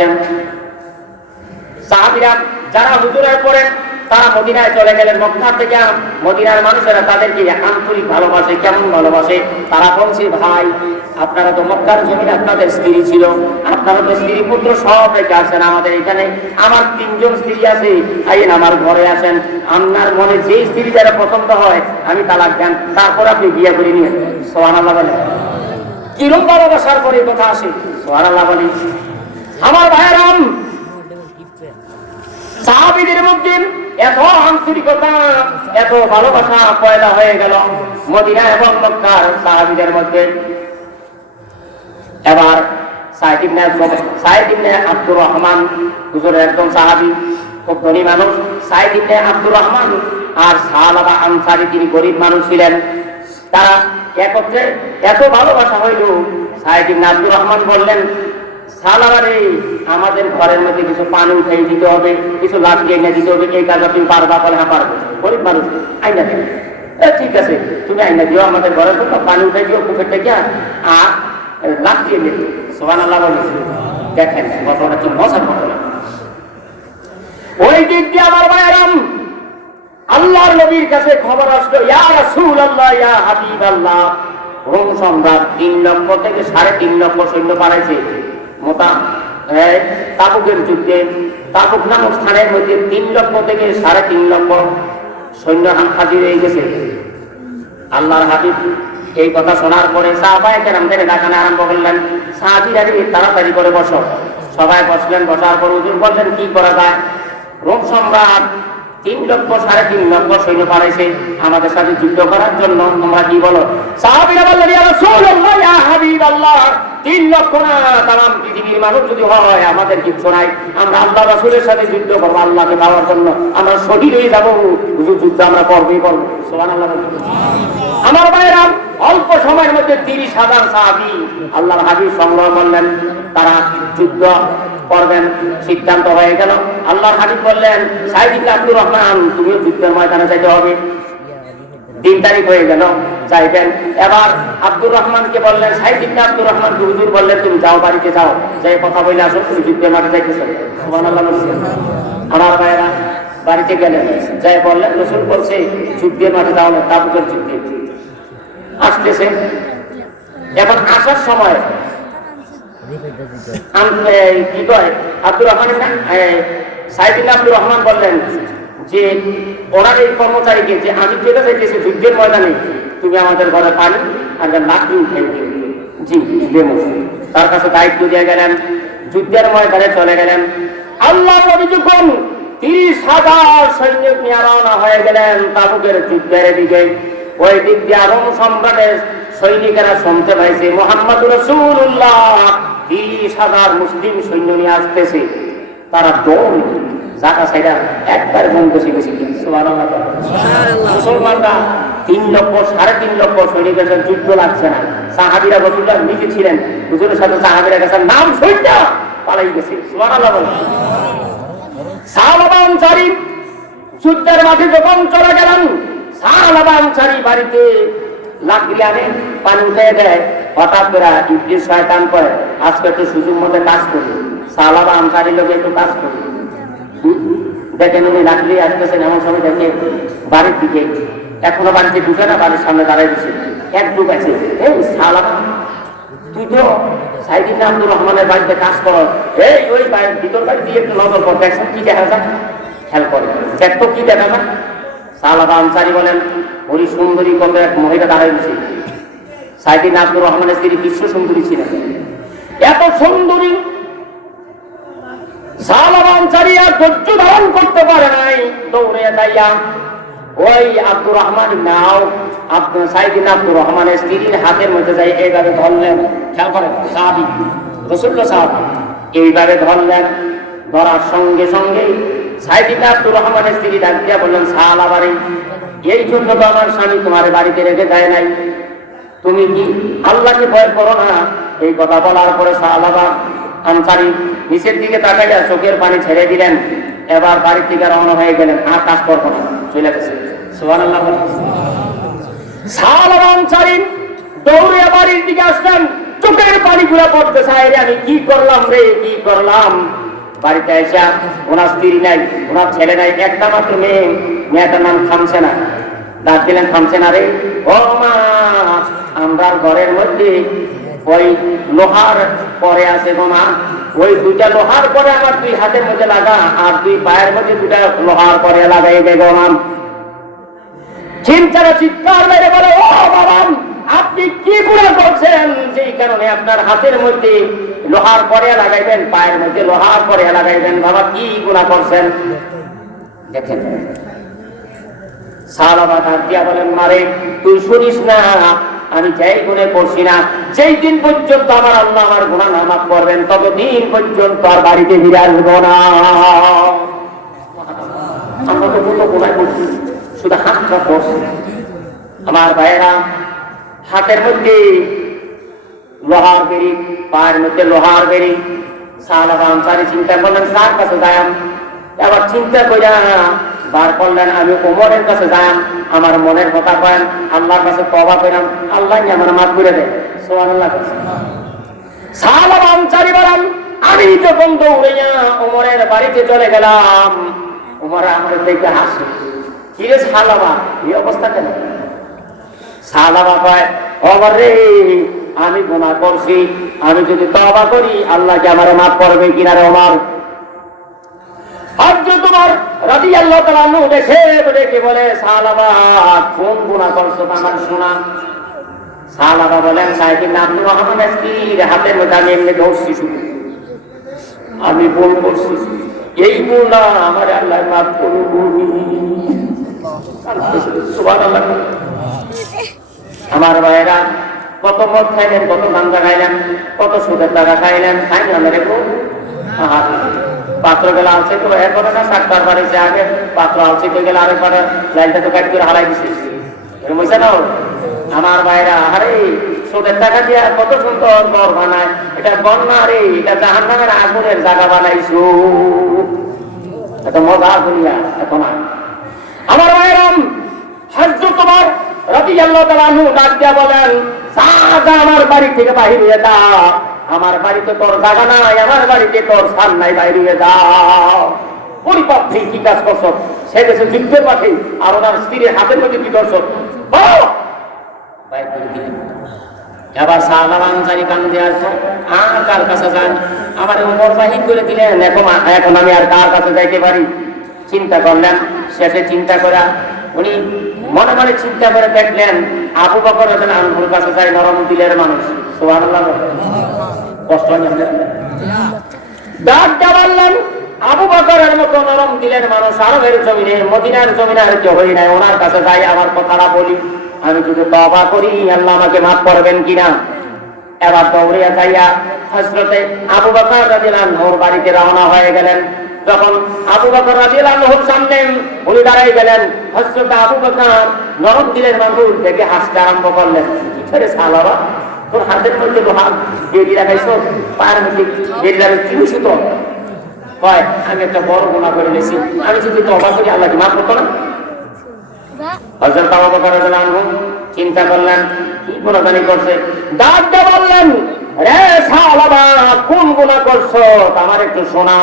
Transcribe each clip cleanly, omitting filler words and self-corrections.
ভালোবাসেন। সাহাবীরা যারা হুজুরের পরে তারা মদিনায় চলে গেলেন। মক্কা থেকে মদিনার মানুষেরা তাদেরকে আন্তরিক ভালোবাসে। কেমন ভালোবাসে? তারা বলছে, ভাই আপনারা তো মক্কার জমিনে আপনাদের স্ত্রী ছিল, আপনারা তো স্ত্রী পুত্র সব রেখে আসেন আমাদের এখানে। আমার 3 জন স্ত্রী আছে, আইন আমার ঘরে আসেন। আপনার মনে যে স্ত্রী যারা পছন্দ হয় আমি তালাক দেন, তারপর আপনি বিয়ে করে নিয়ে। সুবহানাল্লাহ বলেন। কিরম ভালোবাসার পরে কথা আসে। সুবহানাল্লাহ বলেন। আমার ভাইরাম, সাহাবীদের মধ্যে এত আন্তরিকতা, এত ভালোবাসা পয়দা হয়ে গেল মদিনা এবং মক্কার সাহাবীদের মধ্যে। এবার সাইদ ইবনে আব্দুর রহমান হুজুরের একজন সাহাবী, খুব ধনী মানুষ। সাইদ ইবনে আব্দুর রহমান আর সাহাবা আনসারী, তিনি গরিব মানুষ ছিলেন। তারা একত্রে এত ভালোবাসা হইল, সাইদ ইবনে আব্দুর রহমান বললেন, সালামারে আমাদের ঘরের মধ্যে কিছু পানি উঠাই দিতে হবে, কিছু লাঠি এনে দিতে হবে। এই কাজ তুমি পারবা? বলে হ্যাঁ পারবো। গরিব মানুষ, আইনা দেবে। ঠিক আছে, তুমি আইনা দিও, আমাদের ঘরের জন্য পানি উঠাই দিও পুকুর থেকে, আর লাঠি এনে দিও। সুবহানাল্লাহ বলে। দেখেন ঘটনা কি মজার ঘটনা। ওই দিক দিয়ে আমার ভাইরাম, আল্লাহর নবীর কাছে খবর আসলো, ইয়া রাসূলুল্লাহ, ইয়া হাবিবাল্লাহ, রোম সম্রাট 3 লক্ষ থেকে 3.5 লক্ষ সৈন্য পাঠাইছে তাবুকের যুদ্ধে। তাবুক নামক স্থানের মধ্যে 3 লক্ষ থেকে 3.5 লক্ষ সৈন্য হাজির হয়ে গেছে। আল্লাহর হাবিব এই কথা শোনার পরে সাহাবায়ে কেরামদের ডাকানো আরম্ভ করলেন, সাহাবীরা তাড়াতাড়ি করে বসো। সবাই বসলেন। বসার পর হুজুর বললেন, কি করা যায়? রোম সম্রাট 3 লক্ষ 3.5 লক্ষ সৈন্য পাঠাইছে আমাদের সাথে যুদ্ধ করার জন্য, তোমরা কি বলো? সাহাবীরা বললেন, ইয়া রাসূলুল্লাহ, ইয়া হাবিবাল্লাহ, 3 লক্ষ না তাম পৃথিবীর মানুষ যদি হয় আমাদের কিছু নাই, আমরা আল্লাহ রাসূলের সাথে যুদ্ধ করবো আল্লাহকে পাওয়ার জন্য, আমরা শহীদ হয়ে যাবো, হুজুর যুদ্ধ আমরা করবই করবো। সুবহানাল্লাহ। আমার ভাইরা, অল্প সময়ের মধ্যে 30,000 সাহাবী আল্লাহর হাবিব সংগ্রহ করলেন, তারা যুদ্ধ করবেন। সিদ্ধান্ত হয়ে গেল। আল্লাহর হাবিব বললেন, সাইদ ইবনে আব্দুর রহমান, তুমিও যুদ্ধের ময়দানে যাইতে হবে। 3 তারিখ হয়ে গেল, যাইবেন। এবার আব্দুর রহমানকে বললেন, সাইদ ইবনে আব্দুর রহমান হুজুর বললেন, তুমি যাও, বাড়িতে যাও, যাই কথা বলে আসো, তুমি যুদ্ধের মাঠে যাইতেছো। সুবহানাল্লাহ। আমার ভাইরা বাড়িতে গেলেন, যাই বললেন, রাসূল বলছে যুদ্ধের মাঠে যাও না, তাবুকের যুদ্ধে। আসতেছে। এখন আসার সময় কি কয় আব্দুর রহমান না, সাইদ ইবনে আব্দুর রহমান বললেন যে ওনার এই কর্মচারীকে, যে আমি চলে যাইতেছি যুদ্ধের ময়দানে, তুমি আমাদের ঘরে পানি আর লাঠি উঠাই দিও। জি দেবো। তার কাছে দায়িত্ব দিয়ে গেলেন, যুদ্ধের ময়দানে চলে গেলেন। আল্লাহর নবী যখন 30,000 সৈন্য নিয়ে রওনা হয়ে গেলেন তাবুকের যুদ্ধের দিকে, ওই দিক দিয়ে রোম সম্রাটের সৈনিকেরা শুনতে পাইছে মুহাম্মদুর রাসূলুল্লাহ 30,000 মুসলিম সৈন্য নিয়ে আসতেছে। তারা দৌড় জায়গা সাইডা একবার জন বসে গেছে। সুবহানাল্লাহ। মুসলমানরা 3 লক্ষ 3.5 লক্ষ সৈনিকের সাথে যুদ্ধ লাগছে না। সাহাবীরা রাসূলুল্লাহ নিজে ছিলেন, হুজুরের সাথে সাহাবীরা কাছে নাম সৈন্য পালাই গেছে। সুবহানাল্লাহ। সাহাবা আনসারী যুদ্ধের মাঠে যখন চলে গেলেন, সাহাবা আনসারী বাড়িতে লাকড়ি আনে, পানি উঠে দেয়। হঠাৎ করে ইবলিস শয়তান করে, আজকে একটু সুযোগ মতো কাজ করি, সাহাবা আনসারী লোকে একটু কাজ করি। দেখেন উনি লাকড়ি আসতেছেন, এমন সময় দেখে বাড়ির দিকে, এখনো বাড়িতে ঢুকে না, বাড়ির সামনে দাঁড়াই দিচ্ছে। এক ঢুকেছে, এই সাহাবা, তুই তো সাইদ ইবনে আব্দুর রহমানের বাড়িতে কাজ করো, এই ওই ভিতর বাড়ি দিয়ে একটু নজর কর, দেখছেন কি দেখা যায়, খেয়াল করে দেখ তো কি দেখা যায়। সাহাবা আনসারী বলেন, ওই সুন্দরী কত এক মহিলা দাঁড়াই দিচ্ছে। সাইদ ইবনে আব্দুর রহমানের স্ত্রী বিশ্ব সুন্দরী ছিলেন, এত সুন্দরী। সাহাবা আনসারী আর ধৈর্য ধারণ করতে পারে নাই, দৌড়ে যাইয়া ওই আব্দুর রহমান নাও সাইদ ইবনে আব্দুর রহমানের স্ত্রীর হাতের মধ্যে যাই এইভাবে ধরলেন। খেয়াল করেন, সাহাবী রাসূলুল্লাহ সাহাবী এইভাবে ধরলেন। ধরার সঙ্গে সঙ্গে সাইদ ইবনে আব্দুর রহমানের স্ত্রী ডাক দিয়া বললেন, সাহাবারে, এই জন্য তো আমার স্বামী তোমার বাড়িতে রেখে যায় নাই, তুমি কি আল্লাহকে ভয় করো না? এই কথা বলার পরে সাহাবা আনসারী নিচের দিকে তাকাইয়া চোখের পানি ছেড়ে দিলেন। এবার বাড়ির থেকে রওনা হয়ে গেলেন, আর কাজ করবো না, চলে গেছে। সুবহানাল্লাহ। সাহাবা আনসারী দৌড়ে বাড়ির দিকে আসলেন, চোখের পানিগুলো পড়তে চাই রে, আমি কি করলাম রে, কি করলাম। বাড়িতে এসে ওনার স্ত্রী নাই, ওনার ছেলে নাই, একটা মাত্র মেয়ে, মেয়েটার নাম খামসেনা। ডাক দিলেন, খামসেনা রে, ও মা, আমরা ঘরের মধ্যে ওই লোহার পরে আছে গো মা, ওই দুইটা লোহার পরে আমার দুই হাতের মধ্যে লাগা, আর দুই পায়ের মধ্যে দুইটা লোহার পরে লাগাই দে গো মা। চিন্তারা চিৎকার মেরে বলে, ও বাবা, আপনি কি গুনাহ করছেন যেই কারণে আপনার হাতের মধ্যে লোহার পরে লাগাইবেন, পায়ের মধ্যে লোহার পরে লাগাইবেন, বাবা কি গুনাহ করছেন? দেখেন সালামা ডাক দিয়া বলেন, মারে তুই শুনিস না, আমি যেই গুণে করছি না, যেই দিন পর্যন্ত আমার আল্লাহ আমার গুনাহ না মাফ করবেন ততদিন পর্যন্ত আর বাড়িতে ফিরে আসবো না। আমরা তো কোনো গুনাহ করছি, শুধু হাতটা করছি। আমার ভাইয়েরা, হাতের মধ্যে লোহার বেরি, পায়ের মধ্যে লোহার বেরি। সাহাবা আনসারী চিন্তা করলেন কার কাছে যাই, আবার চিন্তা কইরা বার করলেন আমি ওমরের কাছে যাই, আমার মনের কথা কয়েন, আল্লাহর কাছে তওবা কইরাম, আল্লাহ আমার মাফ করে দেয়। সুবহানাল্লাহ। সাহাবা আনসারী বলেন, আমি যখন দৌড়াইয়া ওমরের বাড়িতে চলে গেলাম, ওমর আমার দেখে হাসে, কি রে সাহাবা, এই অবস্থা কেন? সাহাবা কয়, ওমর রে, আমি গুনাহ করছি, আমি যদি তওবা করি আল্লাহ কি আমারে মাফ করবে কিনা রে ওমর? হযরত ওমর রাদিয়াল্লাহু তাআলা আনহু দেখে বলে, সাহাবা কোন গুনাহ করছো আমার শোনা। সাহাবা বলেন, সাইয়েদ আব্দুর রহমান আজকির হাতের মধ্যে আমি এমনি ধরছি, শুধু আমি ভুল করছি, এই ভুল না আমার আল্লাহ মাফ করবে। সুবহানাল্লাহ। আমার ভাইয়েরা, কত মদ খাইলেন, কত গাঁজা খাইলেন, কত সুদের টাকা খাইলেন, খাই না রেখো। পাত্র গেলে আলছে তো এরপরে না, সাতবার বাড়িছে আগে পাত্র আলছে তো গেলে আরেকবার লাইনটা তো কাট করে হারাই দিছে, এরকম হয়েছে না? আমার ভাইরা, আরে সুদের টাকা দিয়ে কত সুন্দর ঘর বানায়, এটা বন্যা রে, এটা জাহান্নামের আগুনের জায়গা বানাইছো, এত মজা দুনিয়া এখন। আমার ভাইরা, হযরত ওমর রাদিয়াল্লাহু তাআলা আনহু ডাক দিয়া বলেন, যা আমার বাড়ি থেকে বাহির হয়ে যা, আমার বাড়িতে তোর জায়গা নাই, আমার বাড়িতে তোর স্থান নাই, বাইরে হয়ে যাও। পরিপক্ষে কি কাজ করছ? সে দেশে যুদ্ধের মাঠে আর ওনার স্ত্রীর হাতের মধ্যে কি করছ? এবার সাহাবা আনসারী কান্দে আসছে, আর কার কাছে যান, আমার ওমর বাহির করে দিলেন, এখন আমি আর কার কাছে যাইতে পারি? চিন্তা করলেন, শেষে চিন্তা করা উনি মনে মনে চিন্তা করে দেখলেন আবু বকর রাদিয়াল্লাহু আনহুর কাছে যায়, নরম দিলের মানুষ। সুবহানাল্লাহ। কষ্ট হয় না? ডাক দিয়া বললেন, আবু বকরের মতো নরম দিলের মানুষ আরবের জমিনে, মদিনার জমিনে আর কেউ হয় নাই, ওনার কাছে যাই, আমার কথাটা বলি, আমি যদি তওবা করি আল্লাহ আমাকে মাফ করবেন কিনা। এবার দৌড়িয়া যাইয়া হযরতে আবু বকর রাদিয়াল্লাহু আনহুর বাড়িতে রওনা হয়ে গেলেন। যখন আবু বকর রাদিয়াল্লাহু আনহুর সামনে উনি দাঁড়াই গেলেন, হযরত আবু বকর নরম দিলের মানুষ দেখে হাসতে আরম্ভ করলেন, কি করে সালাবা, তোর হাতের মধ্যে লোহার বেরি লাগাইছো, পায়ের মধ্যে বেরি লাগাইছো, কি হইছে তো? কয়, আমি একটা বড় গুনাহ করে নিয়েছি, আমি যদি তওবা করি আল্লাহ কি মাফ করতো না? হযরত আবু বকর রাদিয়াল্লাহু আনহু চিন্তা করলেন কি গুনাহ জানি করছে, ডাক দিয়ে বললেন, রে সালাবা, কোন গুনাহ করছো আমার একটু শোনা।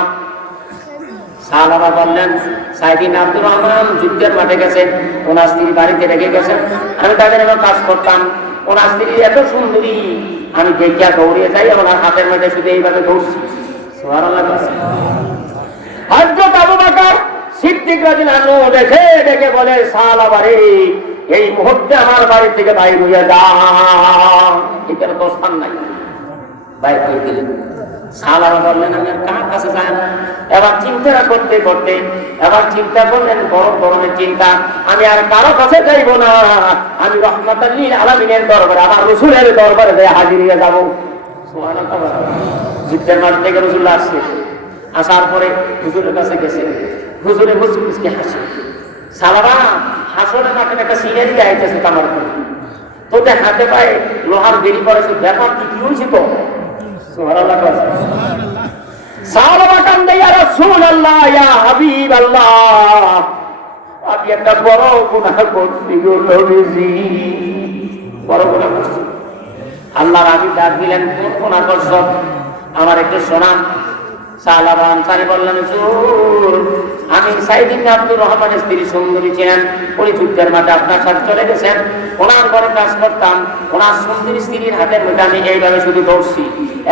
সাহাবা বললেন, সাইয়েদ আব্দুর রহমান যুদ্ধের মাঠে গেছে, ওনার স্ত্রী বাড়িতে রেখে গেছেন, আমি তাদের এবার কাজ করতাম, ওনার স্ত্রী এত সুন্দরী, আমি দেখিয়া দৌড়িয়ে যাই, ওনার হাতের মধ্যে শুধু এইভাবে দৌড়ছি। সুবহানাল্লাহ। হযরত আবু বকর সিদ্দিক রাদিয়াল্লাহু আনহু দেখে বলে, সাহাবা রে, এই মুহূর্তে আমার বাড়ি থেকে বাইরে হইয়া যা, এখানে তো স্থান নাই। বাইরে হয়ে দিলেন। সাহাবারা বললেন, আমি আর কার কাছে যাই? এবার চিন্তা করতে করতে এবার চিন্তা করলেন, বড় ধরনের চিন্তা, আমি আর কারো কাছে যাইব না, আমি রাহমাতাল লিল আলামিনের দরবারে, আমার রাসূলের দরবারে যাই হাজির হয়ে যাব। সুবহানাল্লাহ। যুদ্ধের মাঠ থেকে রাসূল আসছে, আসার পরে হুজুরের কাছে গেছে, হুজুরে মুচকি হাসে, সাহাবারা হাসরের মাঠে একটা সিনারি গাইতেছে তামার উপরে, তোদের হাতে পায়ে লোহার বেরি পড়েছে, ব্যাপার কি হয়েছে তো? সুবহানাল্লাহ। সাহাবা কান্দে, ইয়া রাসূলুল্লাহ, ইয়া হাবিবাল্লাহ, আমি একটা বড় গুনাহ করছি গো নবীজি, বড় গুনাহ করছি। আল্লাহর হাবিব ডাক দিলেন, কোন আকর্ষক, আমার একটু শোনা। সাহাবা আনসারী বললেন, হুজুর, আমি সাইদ ইবনে আব্দুর রহমানের স্ত্রী সুন্দরী ছিলেন, উনি যুদ্ধের মাঠে আপনার সাথে চলে গেছেন, ওনার ঘরে কাজ করতাম, ওনার সুন্দরী স্ত্রীর হাতের মধ্যে আমি এইভাবে শুধু ধরছি।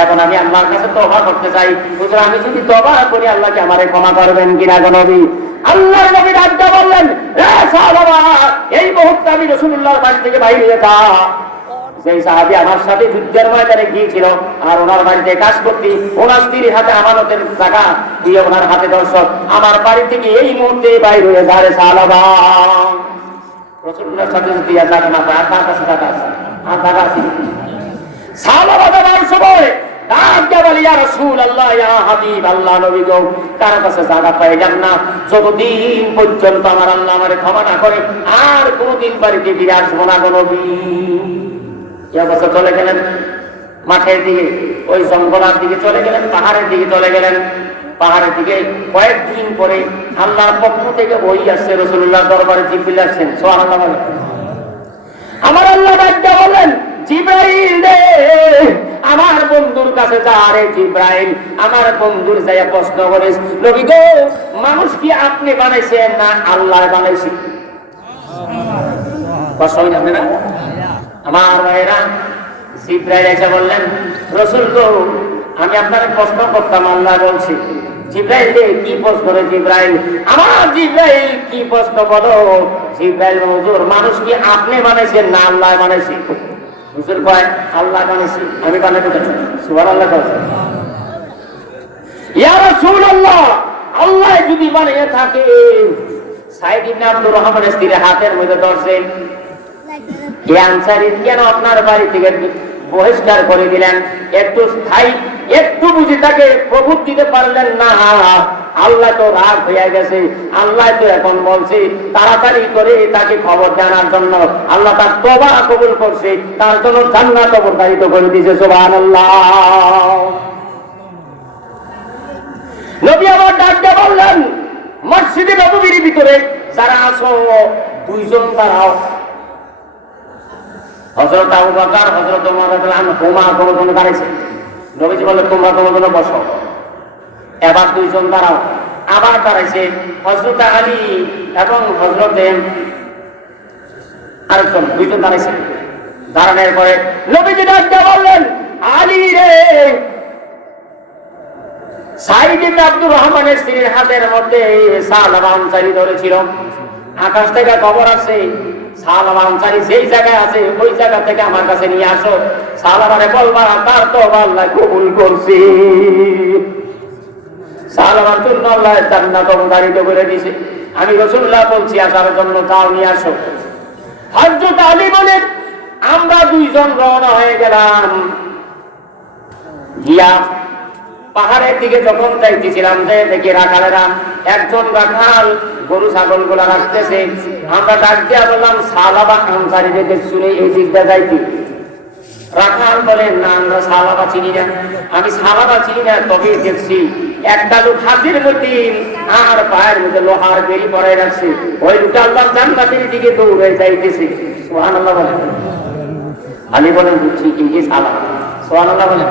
এখন আমি আল্লাহর কাছে তওবা করতে চাই, হুজুর আমি যদি তওবা করি আল্লাহকে আমারে ক্ষমা করবেন কিনা গো নবী? আল্লাহর নবী ডাকতে বললেন, এ সাহাবা, এই মুহূর্তে আমি রাসূলুল্লাহর বাড়ি থেকে বাইরে যেতা। সেই সাহাবী আমার সাথে যুদ্ধের ময়দানে গিয়েছিল, আর ওনার বাড়িতে কাজ করতে, ওনার স্ত্রীর হাতে আমানতের টাকা দিয়ে ওনার হাতে দর্শক, আমার বাড়ি থেকে এই মুহূর্তে বাইরে হয়ে যায় সাহাবা। রাসূলুল্লাহর সাথে দিয়া টাকা না পায়, আর কাছে টাকা আছে, আর টাকা আছে। সাহাবা যাওয়ার সময় ডাকতে বলি, ইয়া রাসূলুল্লাহ, ইয়া হাবিব আল্লাহ, নবী গো, কার কাছে জায়গা পাইলাম না, যতদিন পর্যন্ত আমার আল্লাহ আমারে ক্ষমা না করে আর কোনদিন বাড়িতে ফিরে আসবো না গো নবী। অবস্থা চলে গেলেন মাঠের দিকে, ওই জঙ্গলার দিকে চলে গেলেন, পাহাড়ের দিকে চলে গেলেন। পাহাড়ের দিকে কয়েকদিন পরে আল্লাহর পক্ষ থেকে ওই আসছে, রাসূলুল্লাহর দরবারে জিবরিল আসছেন। সুবহানাল্লাহ। আমার আল্লাহ ডাকতে বলেন, জিবরাইল রে, আমার বন্ধুর কাছে যা। রে জিবরাইল, আমার বন্ধুর যাইয়া প্রশ্ন করিস, নবী গো, মানুষ কি আপনি বানাইছেন না আল্লাহ বানাইছে? কষ্ট হয় না আপনারা? আমার ভাইরা, জিবরাইল এসে বললেন, রাসূল গো, আমি আপনাকে প্রশ্ন করতাম, আল্লাহ বলছি। জিবরাইল রে, কি প্রশ্ন রে জিবরাইল? আমার জিবরাইল, কি প্রশ্ন বলো? জিবরাইল, হুজুর, মানুষ কি আপনি বানাইছেন না আল্লাহ বানাইছে? হুজুর কয়, আল্লাহ বানাইছে, আমি বানাইতে চাই। সুবহানাল্লাহ। ইয়া রাসূলুল্লাহ, আল্লাহ যদি বানিয়ে থাকে, সাইদ ইবনে আব্দুর রহমানের স্ত্রীর হাতের মধ্যে ধরছেন, এই আনসারী কেন আপনার বাড়ি থেকে বহিষ্কার করে দিলেন? একটু স্থায়ী, একটু বুঝি তাকে প্রভুত দিতে পারলেন না? আল্লাহ তো রাগ হয়ে গেছে, আল্লাহ তো এখন বলছে তাড়াতাড়ি করে তাকে খবর জানার জন্য। আল্লাহ তার তওবা কবুল করছে, তার জন্য জান্নাত অবধারিত করে দিয়েছে। সুবহানাল্লাহ। নবী আবার ডাকতে বললেন, মসজিদে নববীর ভিতরে যারা আছো, দুইজন দাঁড়াও। হযরত আবু বকর, হযরত ওমর রাদিয়াল্লাহু আনহুমা কোনজন দাঁড়াইছে। নবীজি বললেন, তোমরা কোনজন বসো। এবার দুইজন দাঁড়াও। আবার দাঁড়াইছে হযরত আলী এবং হযরত আরেকজন, দুইজন দাঁড়াইছে। দাঁড়ানোর পরে নবীজি ডাকতে বললেন, আলী রে, সাইদ ইবনে আব্দুর রহমানের স্ত্রীর হাতের মধ্যে সালাবা আনসারী ধরেছিল। আকাশ থেকে খবর আছে, সালাবা আনসারী যেই জায়গায় আছে ওই জায়গা থেকে আমার কাছে নিয়ে আসো। সালাবারে বলবা তার তওবা আল্লাহ কবুল করছে, সালাবার জন্য আল্লাহ জান্নাত অবধারিত করে দিয়েছে। আমি রাসূলুল্লাহ বলছি আসার জন্য, যাও নিয়ে আসো। হযরত আলী বলেন, আমরা দুইজন রওনা হয়ে গেলাম। গিয়া পাহাড়ের দিকে যখন যাইতেছিলাম, যে দেখি রাখালেরা, একজন রাখাল গরু ছাগল গুলা রাখতেছে। আমরা ডাক দিয়া বললাম, সালাবা আনসারীকে দেখছি এই দিকটা যাইতে। রাখাল বলেন, না, আমরা সালাবা চিনি না। আমি সালাবা চিনি না, তবে দেখছি একটা লোক হাতের মধ্যে আর পায়ের মধ্যে লোহার বেড়ি পরাই রাখছে, ওই লোকটা আল্লাহ জান্নাতের দিকে দৌড়ে যাইতেছে। সুবহানাল্লাহ বলেন। আলী বলেন, বুঝছি কি সালাবা। সুবহানাল্লাহ বলেন।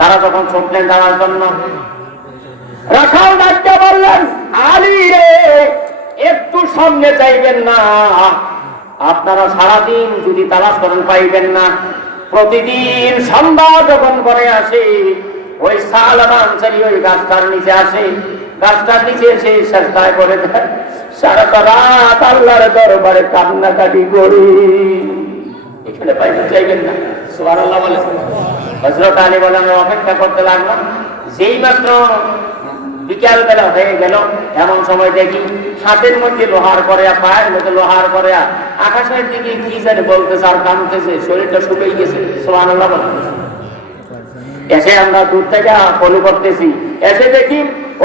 তারা যখন ছুটলেন যাওয়ার জন্য, রাখাল ডাকতে বললেন, আলী রে, একটু সামনে যাইবেন না। আপনারা সারাদিন যদি তালাশ করেন পাইবেন না। প্রতিদিন সন্ধ্যা যখন করে আসে, ওই সালাবা আনসারী ওই গাছটার নিচে আসে, গাছটার নিচে এসে সেজদায় পড়ে দেয়। সারাটা রাত আল্লাহর দরবারে কান্নাকাটি করি। এখানে পাইতে চাইবেন না। সুবহানাল্লাহ বলে। হযরত আলী বলেন, অপেক্ষা করতে লাগলাম। যেই মাত্র বিকাল বেলা হয়ে গেল, এমন সময় দেখি হাতের মধ্যে লোহার করে, পায়ের মধ্যে লোহার করে, আকাশের দিকে কি জানি বলতেছে আর কাঁদতেছে, শরীরটা শুকিয়ে গেছে। সুবহানাল্লাহ বলে। এসে আমরা দূর থেকে ফলো করতেছি, এসে দেখি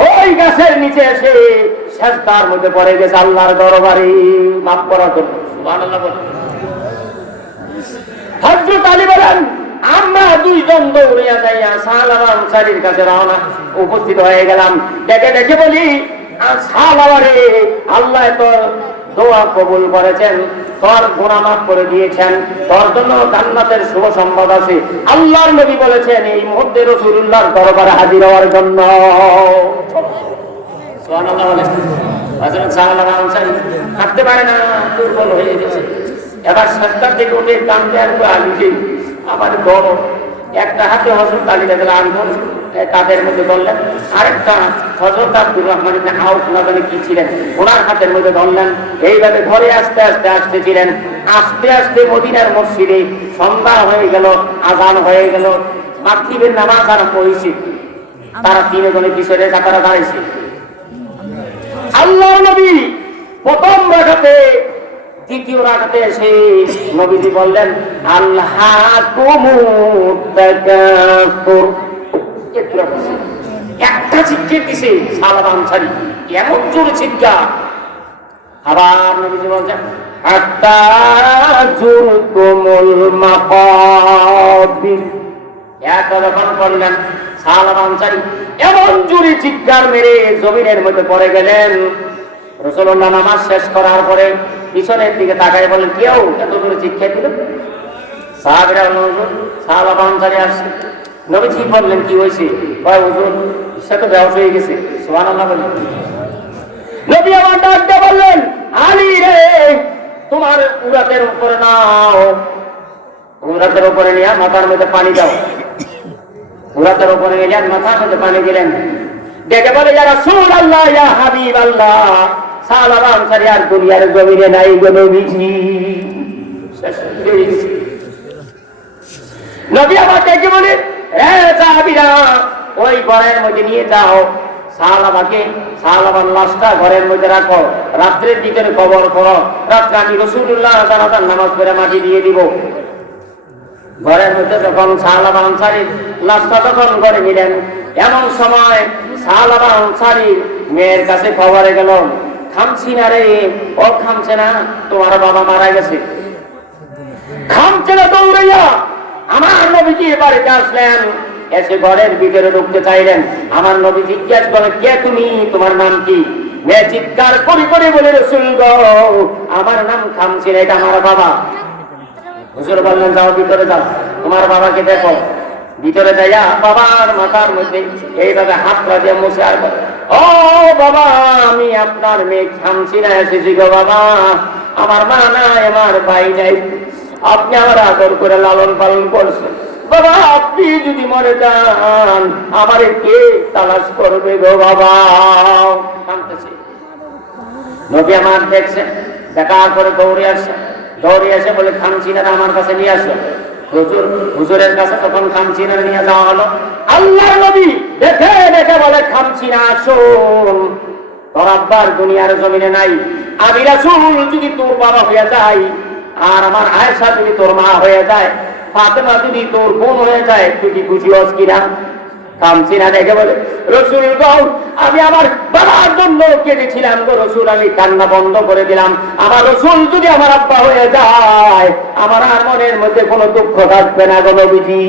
ওই গাছের নিচে এসে সেজদার মধ্যে পড়ে গেছে আল্লাহর দরবারে মাফ করার জন্য। সুবহানাল্লাহ বলে। হযরত আলী বলেন, আমরা দুইজন দৌড়িয়া যাইয়া সালাবা আনসারীর কাছে রওনা উপস্থিত হয়ে গেলাম। দেখে দেখে বলি, সালাবা রে, আল্লাহ তোর দোয়া কবুল করেছেন, তোর গুনাহ মাফ করে দিয়েছেন, তোর জন্য জান্নাতের শুভ সংবাদ আছে। আল্লাহর নবী বলেছেন এই মুহূর্তে রাসূলুল্লাহর দরবারে হাজির হওয়ার জন্য। সুবহানাল্লাহ বলেন। হযরত সাহাবা আনসারী হাঁটতে পারে না, দুর্বল হয়ে গেছে। এবার সাজদা থেকে উঠে কাঁদতে আর আলিকে আমার বড় একটা হাতে হযরত আলী রাদিয়াল্লাহু আনহু কাঁধের মধ্যে ধরলেন, আরেকটা হযরত আব্দুর রহমান ইবনে আউফ না জানি কি ছিলেন, ওনার হাতের মধ্যে ধরলেন। এইভাবে ঘরে আস্তে আস্তে আসতেছিলেন। আস্তে আস্তে মদিনার মসজিদে সন্ধ্যা হয়ে গেল, আযান হয়ে গেল, মাগরিবের নামাজ আরম্ভ হয়েছে। তারা তিনজনে পিছনে কাতারে দাঁড়িয়েছে। আল্লাহর নবী প্রথম রাকাতে, দ্বিতীয় রাকাতে এসে নবীজি বললেন আল্লাহকুমুত তাকাসুর। একটা চিৎকার দিছে সাহাবা আনসারী, এমন জোরে চিৎকার। আবার নবীজি বলছেন হাত্তা যুরকুমুল মাকাবির। এত যখন করলেন সাহাবা আনসারী এমন জোরে চিৎকার মেরে জমিনের মধ্যে পড়ে গেলেন। রাসূলুল্লাহ নামাজ শেষ করার পরে পিছনের দিকে তাকায় বলেন কেউ এত জোরে চিৎকার দিল? সাহাবীরা বললেন সাহাবা আনসারী আসছে। নবীজি বললেন কি হয়েছে? কয় হুজুর সে তো বেহুশ হয়ে গেছে। সুবহানাল্লাহ বলেন। নবী আমার ডাক দিয়ে বললেন আলী রে, তোমার উরাতের উপরে নাও, উরাতের উপরে নিয়ে মাথার মধ্যে পানি দাও। উরাতের উপরে নিয়ে মাথার মধ্যে পানি দিলেন। ডেকে বলে ইয়া রাসূলুল্লাহ ইয়া হাবিবাল্লাহ, সাহাবা আনসারী আর দুনিয়ার জমিনে নাই গো নবীজি। নবী আবার ডেকে বলে এ সাহাবীরা ওই ঘরের মধ্যে নিয়ে যাও, সাহাবার লাশটা ঘরের মধ্যে রাখো, রাত্রের ভিতরে কবর করো, রাত্রে আমি রাসূলুল্লাহ জানাজার নামাজ পড়ে মাটি দিয়ে দিব। ঘরের মধ্যে যখন সাহাবা আনসারীর লাশটা যখন ঘরে নিলেন, এমন সময় সাহাবা আনসারীর মেয়ের কাছে খবরে গেল খামছি না রে, ও খামছে না, তোমার বাবা মারা গেছে। খামছে না দৌড়াইয়া আমার নবীজি বাড়িতে আসলেন, এসে ঘরের ভিতরে ঢুকতে চাইলেন। আমার নবী জিজ্ঞাসা করেন কে তুমি, তোমার নাম কি? মেয়ে চিৎকার করে করে বলে রাসূল গো আমার নাম খামছি না, এটা আমার বাবা। হুজুর বললেন যাও ভিতরে যাও, তোমার বাবাকে দেখো। ভিতরে যাইয়া বাবার মাথার মধ্যে এইভাবে হাত দিয়ে মুছে আর বলে ও বাবা আমি আপনার মেয়ে খামছি না এসেছি গো বাবা, আমার মা নাই, আমার ভাই নাই, আপনি আমার আদর করে লালন পালন করছেন বাবা, আপনি যদি মরে যান আমারে কে তালাশ করবে গো বাবা। কাঁদতেছে। নবী আমার দেখছেন, দেখার পরে দৌড়ে আসছে, দৌড়ে এসে বলে খামচিনারা আমার কাছে নিয়ে আসলো। হুজুরের কাছে তখন খামচিনারা নিয়ে যাওয়া হলো। আল্লাহর নবী দেখে দেখে বলে খামচিনা আসুন, তোর আব্বার দুনিয়ার জমিনে নাই, আমি রাসূল যদি তোর বাবা হয়ে যায়, আর আমার আয়েশা যদি তোর মা হয়ে যায়, ফাতেমা যদি তোর বোন হয়ে যায়, তুই কি খুশি হস কিনা? খামচিনা দেখে বলে রাসূল গো আমি আমার বাবার জন্য কেঁদেছিলাম গো রাসূল, আমি কান্না বন্ধ করে দিলাম, আমার রাসূল যদি আমার আব্বা হয়ে যায় আমার আর মনের মধ্যে কোনো দুঃখ থাকবে না গো নবীজি।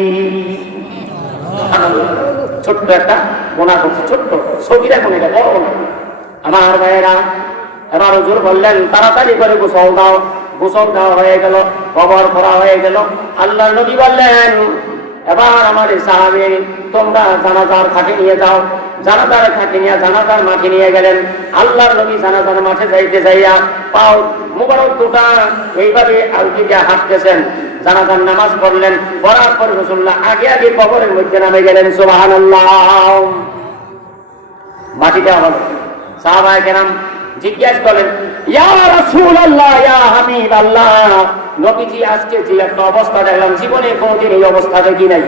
ছোট্ট একটা গোনা করছে, ছোট্ট সগীরা গুনাহ, বড় গোনা। আমার ভাইয়েরা এবার হুজুর বললেন তাড়াতাড়ি করে গোসল দাও। গোসল দেওয়া হয়ে গেল, কবর করা হয়ে গেল। আল্লাহর নবী বললেন এবার আমার সাহাবী তোমরা জানাজার খাটে নিয়ে যাও। জানাজার খাটে নিয়ে জানাজার মাঠে নিয়ে গেলেন। আল্লাহর নবী জানাজার মাঠে যাইতে যাইয়া পাও মুবারক দুটা এইভাবে আলগি দিয়ে হাঁটতেছেন। জানাজার নামাজ পড়লেন, পড়ার পর রাসূলুল্লাহ আগে আগে কবরের মধ্যে নামে গেলেন। সুবহানাল্লাহ। মাটি দেওয়া হলো। সাহাবায়ে কেরাম জিজ্ঞাসা করেন ইয়া রাসূলুল্লাহ ইয়া হাবিবাল্লাহ, নবীজি আজকে যে একটা অবস্থা দেখলাম জীবনে কোনোদিন এই অবস্থা দেখি নাই।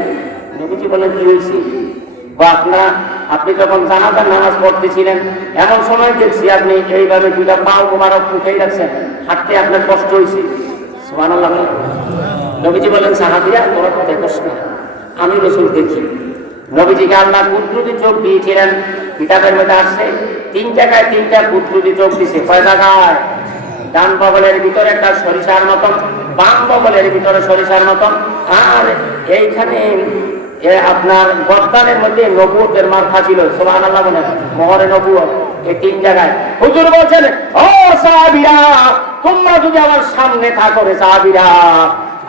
নবীজি বলেন কি হয়েছে? আপনি যখন জানাজার নামাজ পড়তেছিলেন এমন সময় দেখছি আপনি এইভাবে দুইটা পাও মোবারক উঠেই রাখছেন, হাঁটতে আপনার কষ্ট হয়েছে। সুবহানাল্লাহ। নবীজি বলেন সাহাবীরা তোরা তো দেখোস না, আমি রাসূল দেখি। নবীজিকে আল্লাহ কুদরতি চোখ দিয়েছিলেন। কিতাবের মধ্যে আসছে 3 জায়গায় 3টা কুদরতি চোখ দিছে। কয় জায়গায়? ডান বগলের ভিতরে একটা সরিষার মতন, বাম বগলের ভিতরে সরিষার মতন, আর এইখানে আপনার গর্দানের মধ্যে নবুয়তের মার্কা ছিল। সুবহানাল্লাহ বলেন, মোহরে নবুয়ত। এই 3 জায়গায় হুজুর বলছেন, ও সাহাবীরা, তোমরা যদি আমার সামনে থাকো রে সাহাবীরা,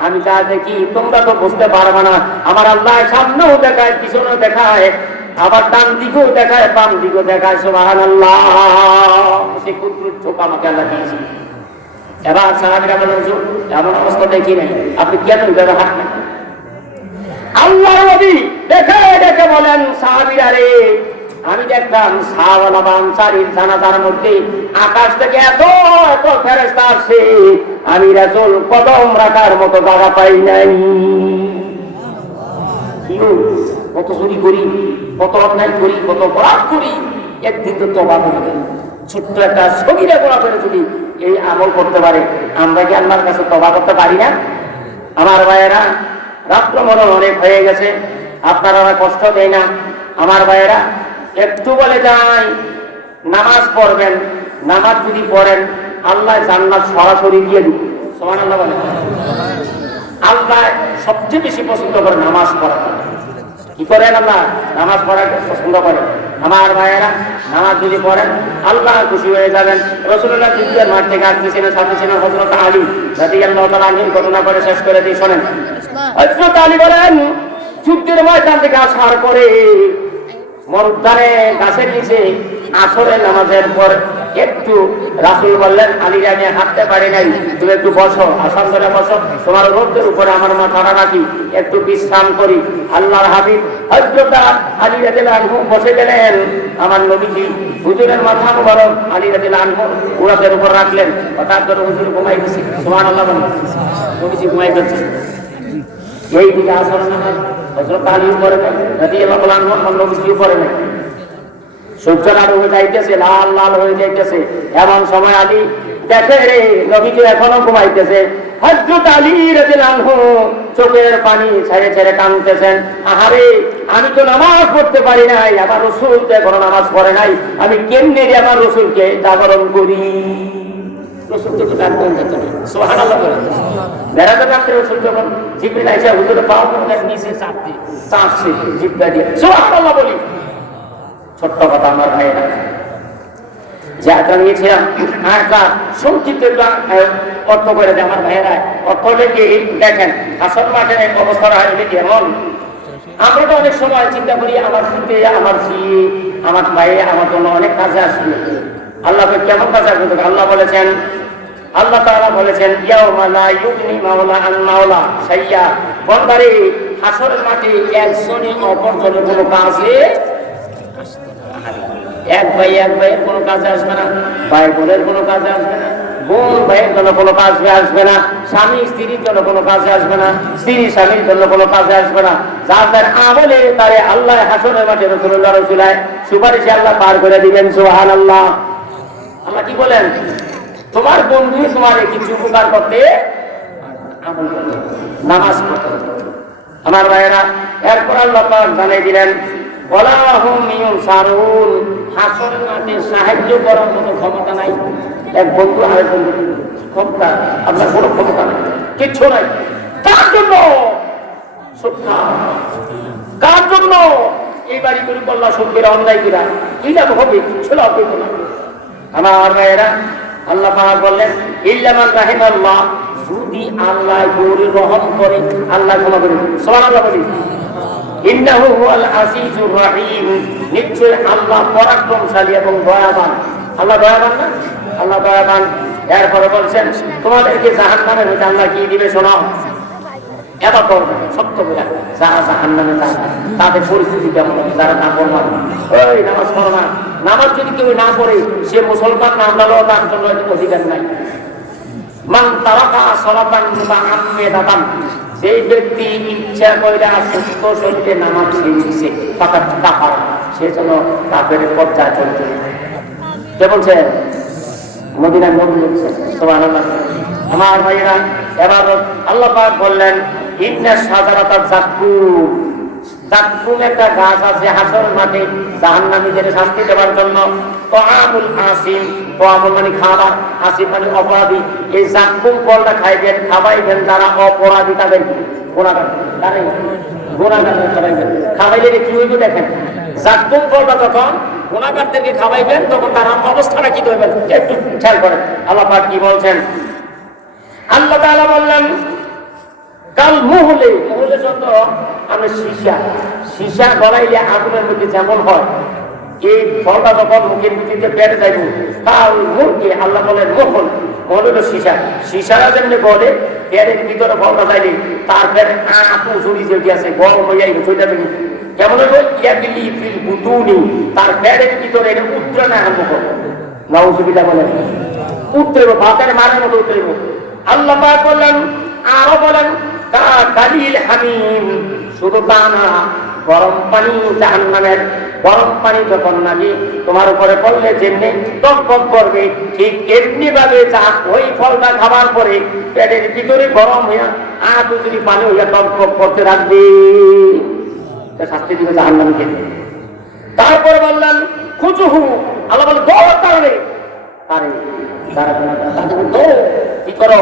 আমি যা দেখি তোমরা তো বুঝতে পারবে না। আমার আল্লাহ সামনেও দেখায়, পিছনেও দেখায়, আবার ডান দিকেও দেখায়, বাম দিকেও দেখায়। সুবহানাল্লাহ, সে কুদরত চোখ আমাকে আল্লাহ দিয়েছে। এবার সাহাবীরা বলেন, হুজুর এমন অবস্থা দেখি নাই, আপনি কেন এভাবে হাঁটেন? আল্লাহর নবী দেখে দেখে বলেন, সাহাবীরা রে, আমি দেখলাম সাহাবালা আনসারীর জানাজার মধ্যে আকাশ থেকে এত এত ফেরেশতা আসে, আমি রাসূল কদম রাখার মতো জায়গা পাই নাই। কত চুরি করি, কত অন্যায় করি, কত অপরাধ করি, একদিন তো তওবা করে দেব। ছোট্ট একটা সগীরা গোনা করে যদি এই আমল করতে পারে, আমরা কি আল্লাহর কাছে তওবা করতে পারি না? আমার ভাইয়েরা, রাত্র মনে অনেক হয়ে গেছে, আপনারা কষ্ট দেয় না। আমার ভাইয়েরা, একটু বলে যাই, নামাজ পড়বেন। নামাজ যদি পড়েন, আল্লাহ জান্নাত সরাসরি দিয়ে দিবে। সুবহানাল্লাহ বলেন। আল্লাহ সবচেয়ে বেশি পছন্দ করে নামাজ পড়া। কি করেন আল্লাহ? নামাজ পড়াকে পছন্দ করেন। আমার ভাইয়েরা, নামাজ যদি পড়েন, আল্লাহ খুশি হয়ে যাবেন। রাসূলুল্লাহ যুদ্ধের মাঠ থেকে আসতেছিলেন, সাথে ছিলেন হযরত আলী রাদিয়াল্লাহু তাআলা আনহু। ঘটনা করে শেষ করে দিয়ে শোনেন। হযরত আলী বলেন, যুদ্ধের ময়দান থেকে আসার পরে মরুদ্যানে গাছের নিচে আসরের নামাজের পর একটু রাসূল বললেন, আলী, আমি হাঁটতে পারি নাই, তুমি একটু বসো, আসন করে বসো, তোমার রোদের উপরে আমার মাথাটা রাখি, একটু বিশ্রাম করি। আল্লাহর হাবিব হযরত আলী রাদিয়াল্লাহু আনহু বসে গেলেন। আমার নবীজি হুজুরের মাথা মুবারক আলী রাদিয়াল্লাহু আনহু উরাতের উপর রাখলেন। হঠাৎ করে হুজুর ঘুমাই গেছে। সুবহানাল্লাহ বলেন। নবীজি ঘুমাই গেছে। এই দিকে আসর নামাজ হযরত আলী পড়ে নাই, রাদিয়াল্লাহু আনহু নবীজি পড়ে নাই। সূর্য লাল হয়ে যাইতেছে, লাল লাল হয়ে যাইতেছে। এমন সময় আলী দেখে রে, নবীজি এখনো ঘুমাইতেছে। হযরত আলী রাদিয়াল্লাহু আনহু চোখের পানি ছেড়ে ছেড়ে কাঁদতেছেন, আহারে, আমি তো নামাজ পড়তে পারি নাই, আমার রাসূল তো এখনো নামাজ পড়ে নাই, আমি কেমনে রে আমার রাসূলকে জাগরণ করি? রাসূলকে তো জাগরণ করতে হবে। সুবহানাল্লাহ বলেন। বেড়াতে রাত্রে রাসূল যখন জিবরিল আইসা হুজুরের পা মুবারক নিচে চাপছে জিব্বা দিয়ে, সুবহানাল্লাহ বলি। ছোট্ট কথা আমার ভাইয়েরা, যে আয়াতটা নিয়েছিলাম, আয়াতটা সংক্ষিপ্ত অর্থ করে দেয় আমার ভাইয়েরা। অর্থ হলে কি দেখেন, আসল মাঠে অবস্থাটা হলে কি এমন, আমরা তো অনেক সময় চিন্তা করি আমার ফুটে, আমার ঝি, আমার ভাই আমার জন্য অনেক কাজে আসবে। আল্লাহকে কেমন কাজে আসবে? আল্লাহ বলেছেন, আল্লাহ তাআলা বলেছেন, ইয়াউমা লা ইউগনি মাওলা আন মাওলা শাইয়্যা, বন্দারে, হাসরের মাঠে একজনই অপরজনের কোনো কাজে, এক ভাই এক ভাইয়ের কোনো কাজে আসবে না, ভাই বোনের কোনো কাজে আসবে না, বোন ভাইয়ের জন্য কোনো কাজে আসবে না, স্বামী স্ত্রীর জন্য কোনো কাজে আসবে না, স্ত্রী স্বামীর জন্য কোনো কাজে আসবে না। যার যার আমলে তারে আল্লাহ হাসরের মাঠে রাসূলুল্লাহ রাসূলায় সুপারিশে আল্লাহ পার করে দিবেন। সুবহানাল্লাহ। আল্লাহ কি বলেন? তোমার বন্ধু তোমার কিছু উপকার করতে আমল করতে, নামাজ পড়তে। আমার ভাইয়েরা, এরপর আল্লাহ পাক জানিয়ে দিলেন, ওয়ালাহুম ইউনসারুন, হাসরের মাঠে সাহায্য করার মতো ক্ষমতা নাই। এক বন্ধু আরেক বন্ধু ক্ষমতা, আপনার কোনো ক্ষমতা নাই, কিচ্ছু নাই। তার জন্য কার জন্য এই বাড়ি করে বললা সত্যিরা অন্যায় কিনা কি লাভ হবে? কিছু লাভ হবে না। আমার ভাইয়েরা, আল্লাহ পাক বললেন, ইল্লা মান রাহিমাল্লাহ, যদি আল্লাহ গৌরী রহম করে, আল্লাহ ক্ষমা করে। সুবহানাল্লাহ বলি। ইন্নাহু হুয়াল আজিজুর রহিম, নিশ্চয় আল্লাহ পরাক্রমশালী এবং দয়াবান। আল্লাহ দয়াবান না? আল্লাহ দয়াবান। এরপরে বলছেন, তোমাদেরকে জাহান্নামের মধ্যে আল্লাহ কি দিবে শোনাও। এবার করবে সত্য বলে, যারা জাহান্নামে যায় তাদের পরিস্থিতি কেমন হবে? যারা না পড়বা, ওই নামাজ পড়ো না, নামাজ যদি কেউ না পড়ে সে মুসলমান না হলেও তার জন্য অধিকার নাই। মান তারাকা সালাতান মুতাআম্মিদাতান, যে ব্যক্তি ইচ্ছা কইরা সুস্থ শরীরে নামাজ ছেড়ে দিয়েছে, ফাকাত কাফার, সে যেন কাফেরের পর্যায়ে চলতে। কে বলছে? মদিনার নবী বলছেন। সুবহানাল্লাহ। আমার ভাইরা, এবার আল্লাহ পাক বললেন, ইন্না শাজারাতাজ যাক্কুম, যাক্কুম একটা গাছ আছে হাসরের মাঠে জাহান্নামীদের শাস্তি দেওয়ার জন্য। তাআমুল আসিম, তাআমুল মানে খাবার, আসিম মানে অপরাধী। এই যাক্কুম ফলটা খাইবেন, খাওয়াইবেন যারা অপরাধী, তাদের গুনাহগার, তারাই গুনাহগারদের খাওয়াইবেন। খাওয়াইলে কি হইব দেখেন, জাক্কুম ফলটা যখন গুনাহগারদেরকে খাওয়াইবেন তখন তার অবস্থাটা কি হইবে একটু খেয়াল করেন। আল্লাহ পাক কি বলছেন? আল্লাহ তাআলা বললেন কাল মুহলে, মুহলে যত আমরা সীসা গলাইলে আগুনের মধ্যে যেমন হয়, এই ফলটা যখন মুখের ভিতরে পেটে যাইব কাল মুখে আল্লাহ বলেন মুহল, মুহল হলো সীসারা যেমনি বলে পেটের ভিতরে ফলটা যাইলে তার পেটে আপু জড়ি যেটি আছে গরম হয়ে যাইবে সেটা থেকে কেমন হইব ইয়াগলি ফিল বুতুনি, তার পেটের ভিতরে এটা উত্তরণে আরম্ভ করবে। নাউজুবিল্লাহ বলেন উত্তরেব, ভাতের মারের মতো উত্তরেব। আল্লাহ পাক বললেন আরো বলেন কালিল হামিম, শুধু তা না গরম পানি জাহান্নামের গরম পানি যখন নাকি তোমার উপরে পড়লে যেমনি টকবক করবে, ঠিক এমনি ভাবে ওই ফলটা খাবার পরে পেটের ভিতরে গরম হইয়া যদি পানি হইয়া টকবক করতে রাখবে, শাস্তি দিবে জাহান্নামকে। তারপরে বললেন খুজুহু, আল্লাহ বলে দৌড় কারণে আরে কি করো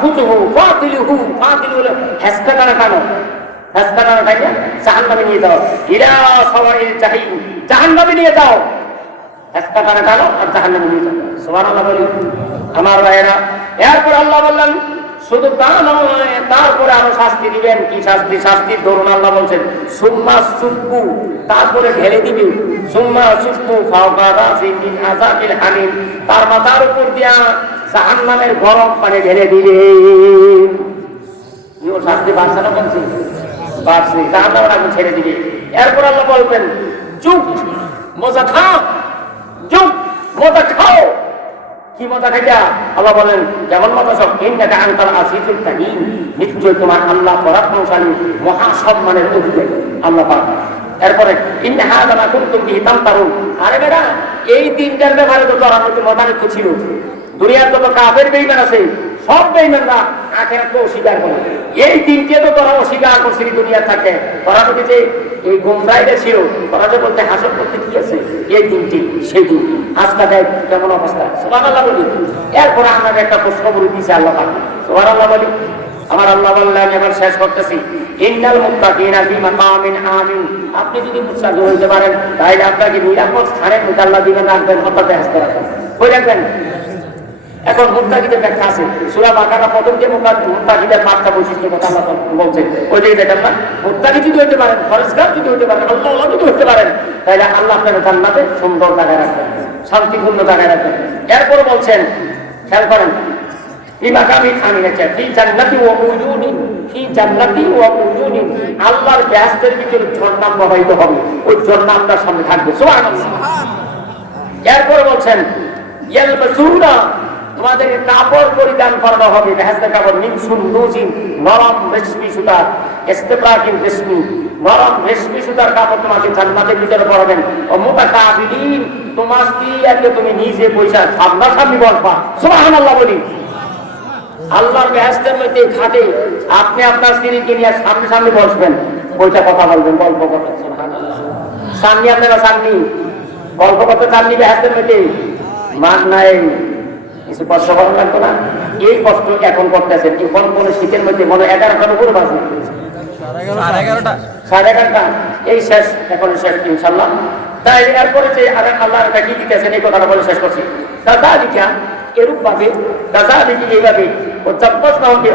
খুজুহু ফাতিলুহু, ফাতিলু হলো হেসকা টানা টানো, হেসকা টানা টাইনা জাহান্নামে নিয়ে যাও, ইলা সাওয়াইল জাহিম, জাহান্নামে নিয়ে যাও, হেসকা টানা টানো আর জাহান্নামে নিয়ে যাও। সুবহানাল্লাহ বলি আমার ভাইয়েরা। এরপর আল্লাহ বললেন শুধু তা নয়, তারপরে আরো শাস্তি দিবেন। কি শাস্তি? শাস্তির ধরুন আল্লাহ বলছেন সুম্মা সুব্বু, তারপরে ঢেলে দিবে, সুম্মা সুব্বু ফাওকা রাসিল মিন আযাবিল হামিম, তার মাথার উপর দিয়া জাহান্নামের গরম পানি ঢেলে দিবে। ইও শাস্তি বাড়ছে না কমছে? বাড়ছে, জাহান্নামের আগুন ছেড়ে দিবে। এরপর আল্লাহ বলবেন চুপ মজা খাও, চুপ মজা খাও। কি মজা খাইয়া? আল্লাহ বলেন যেমন মজা সব ইন্নাকা আনতাল আসিফুল কারীম, নিশ্চয় তোমার আল্লাহ পরাক্রমশালী মহা সম্মানের অধিকারী আল্লাহ পাক। এরপরে ইন্না হাযা মা কুনতুম বিহি তামতারুন, আরে বেটা এই তিনটার ব্যাপারে তো তোরা মধ্যে মতানৈক্য ছিল। দুনিয়ার যত কাফের বেঈমান আছে সব বেঈমানরা আখিরাতকে অস্বীকার করে, এই তিনটে তো তোরা অস্বীকার করছিস দুনিয়া থাকে। তোরা যদি যে এই গোমরাইটা ছিল, তোরা যে বলতে হাসর করতে কি আছে, এই তিনটি সেই দিন আজকা দেয় কেমন অবস্থা। সুবহানাল্লাহ বলি। এরপরে আমাদের একটা প্রশ্ন বলে দিয়েছে আল্লাহ পাক। সুবহানাল্লাহ বলি। আমার আল্লাহ বললেন, এবার শেষ করতেছি, ইন্নাল মুত্তাকিনা ফি মাকামিন আমিন, আপনি যদি মুত্তাকি হইতে পারেন তাহলে আপনাকে নিরাপদ স্থানে আল্লাহ দিবেন, রাখবেন, হঠাৎ ব্যস্ত রাখবেন, কই রাখবেন। এখন মুত্তাকিদের ব্যাখ্যা আছে সূরা বাকারা প্রথম যে মুত্তাকিদের পাঁচটা বৈশিষ্ট্য কথা আল্লাহ বলছে, ওই যে দেখেন না, মুত্তাকি যদি হইতে পারেন, ফরজগার যদি হইতে পারেন, আল্লাহ যদি হইতে পারেন, তাহলে আল্লাহ আপনাকে জান্নাতে সুন্দর জায়গায় রাখবেন, শান্তিপূর্ণ জায়গায় রাখবেন। এরপর বলছেন খেয়াল করেন ফি মাকামিন আমিন, ফি জান্নাতি ওয়া উয়ুনিন, ফি জান্নাতি ওয়া উয়ুনিন, আল্লাহর বেহেশতের ভিতরে ঝর্ণা প্রবাহিত হবে, ওই ঝর্ণা আপনার সামনে থাকবে। সুবহানাল্লাহ। এরপর বলছেন ইয়ালবাসুনা, তোমাদেরকে কাপড় পরিধান করানো হবে, বেহেশতের কাপড়, মিন সুন্দুসিন, নরম রেশমি সুতার, ইস্তেবরাকিন রেশমি, নরম রেশমি সুতার কাপড় তোমাকে জান্নাতের ভিতরে পরাবেন। ও মুতাকাবিলিন, তোমার স্ত্রী আজকে তুমি নিজে পয়সা সামনাসামনি বসবা। সুবহানাল্লাহ বলি। আল্লাহর বেহেশতের মধ্যে খাটে আপনি আপনার স্ত্রীকে নিয়ে সামনে সামনে বসবেন, পয়সা কথা বলবেন, গল্প করবেন। সুবহানাল্লাহ। সামনে আপনারা সামনে গল্প করতে চাননি বেহেশতের মধ্যে, মান নাই, কিছু কষ্ট করা লাগতো না। এই কষ্ট এখন করতেছেন কোন কোন শীতের মধ্যে, মনে 11টার উপর বাজে, 11:30 এই শেষ, এখন শেষ ইনশাল্লাহ। তাই এরপরে যে আল্লাহ এটা কি দিতেছেন এই কথাটা বলে শেষ করছি। দাদা লিখা এরূপ ভাবে, দাদা লিখি এইভাবে ও চব্বস না হতে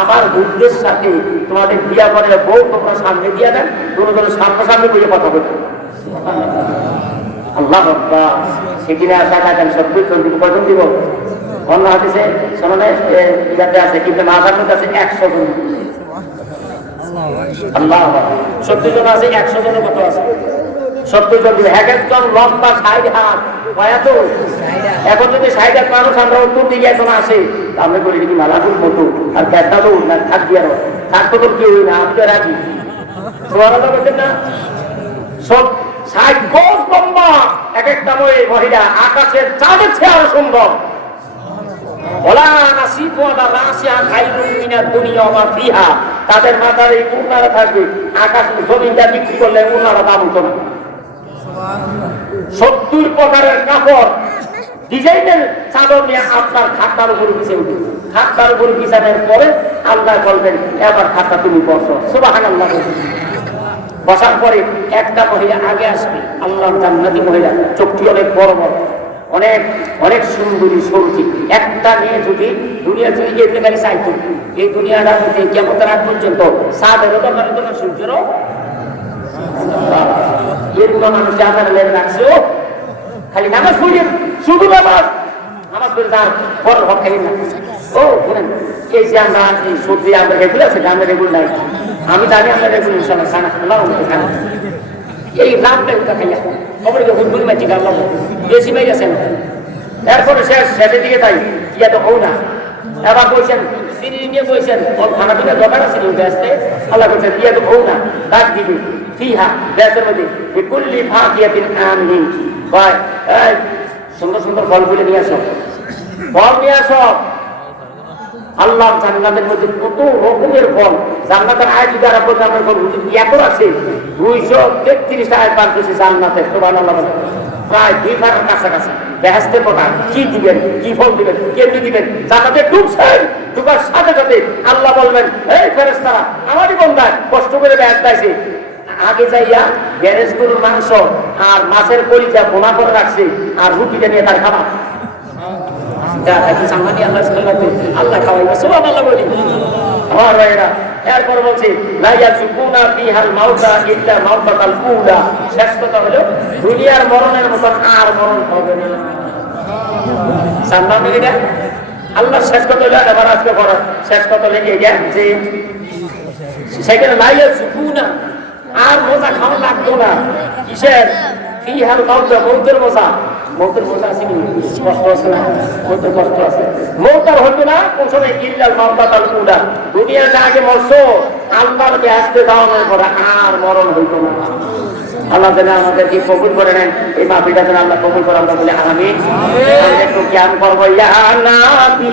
আমার বুদ্ধের সাথে তোমাদের বিয়া করে বউ তোমরা সামনে দিয়ে দেন, দুজনের সামনে বইয়ে কথা বলতে। আল্লাহ আকবার। সেখানে আসা থাকেন 70 জন কয়জন দিব? অন্য হাদিসে শোনানে যাতে আছে, কিন্তু মাথার মধ্যে আছে 100 জন। আল্লাহ 70 জন আছে, 100 জনের মতো আছে, 70 জন দিবে। এক একজন লম্বা 60 হাত, কত? এখন যদি 60 হাত মানুষ আমরা উত্তর দিকে এখন আসে, আমরা বলি কি মালাকুল মতো আর ব্যথা তো না থাকবি, আর থাকতো তো কেউ না, আমি তো রাজি। সুবহানাল্লাহ বলছেন না, সব 60 গজ লম্বা এক একটা মহিলা, আকাশের চাঁদের চেয়ে আরো সুন্দর। তাদের মাথার এই উন্নারা থাকবে, আকাশ জমিনটা বিক্রি করলে উন্নারা দাম হতো না। 70 প্রকারের কাপড় ডিজাইনের চাদর নিয়ে আপনার খাতার উপর বিছে উঠে খাতার উপর বিছানোর পরে আল্লাহ বলবেন এবার খাতা তুমি বসো, সুবহানাল্লাহ। বসার পরে একটা মহিলা আগে আসবে, আল্লাহর জান্নাতি মহিলা, চোখটি অনেক বড় বড়, অনেক অনেক সুন্দরী সরুচি। একটা মেয়ে যদি দুনিয়া যদি যেতে পারে চাইতো, এই দুনিয়াটা হতে কিয়ামতের আগ পর্যন্ত সাদেরও দরকার হতো না, সূর্যেরও। এরকম মানুষ আধার লেগে রাখছে, ও খালি নামাজ পড়েন, শুধু নামাজ নামাজ পড়ে তার বড় হক খাই না। ও শুনেন, এই যে আমরা এই সবজি আমরা রেগুলার আছে, আমরা রেগুলার নাই, আমি জানি আমরা রেগুলার ইনশাল্লাহ খানা আল্লাহ খানা এই রামটা উঠা খাইয়া খবর হুড়গুড়ি মাঝি গাল বেশি মাই গেছেন। এরপরে শেষের দিকে তাই ইয়া তো হও না, এবার বলছেন তিনি নিয়ে বলছেন ওর খানা পিনা দরকার আছে ব্যস্তে, আল্লাহ বলছেন ইয়া তো হও না, ডাক দিবি ফিহা ব্যাসের মধ্যে কুল্লি ফাকিয়াতিন আমিন, ভাই এই সুন্দর সুন্দর ফলগুলো নিয়ে আসো, ফল নিয়ে আসো। আল্লাহ জান্নাতের মধ্যে কত রকমের ফল, জান্নাতের আয়াত যদি আরম্ভ করে আমরা বলবো এত আছে 233টা আয়াত পার করেছে জান্নাতের, সুবহানাল্লাহ। প্রায় 2 হাজার কাছাকাছি বেহেশতের কথা, কি দিবেন, কি ফল দিবেন, কেমনি দিবেন। জান্নাতে ঢুকছেন, ঢুকার সাথে সাথে আল্লাহ বলবেন এই ফেরেশতারা আমারই বান্দা কষ্ট করে বেহেশত পাইছে, আগে যাইয়া গ্যারেজ গরুর মাংস আর মাছের কলিজা বোনা করে রাখছে, আর রুটিটা নিয়ে তার খাবার আল্লাহ খাওয়াইবে, সুবহানাল্লাহ বলি আমার ভাইরা। এরপর বলছে শেষ কথা হলো দুনিয়ার মরণের মতন আর মরণ হবে না। আল্লাহ শেষ কথা হলো, এবার আজকে করার শেষ কথা লেগে গেছে যে সেখানে লাইয়া সুকুনা আর মজা খাওয়া লাগতো না। কিসের? ফিহাল মাউতা, মৌতের মজা। মৌতের মজা আছে, কষ্ট আছে না? মৌতের কষ্ট আছে, মৌত আর হতো না কোন সময় ইল্লাল মাউতাতাল উলা। দুনিয়াতে আগে মরছো, আল্লাহর বেহেশতে যাওয়ার পরে আর মরণ হইতো না। আল্লাহ যেন আমাদেরকে কবুল করে নেন, এই মাহফিলটা যেন আল্লাহ কবুল করে। আমরা বলি আমিন। একটু জ্ঞান করবো ইয়া নাবী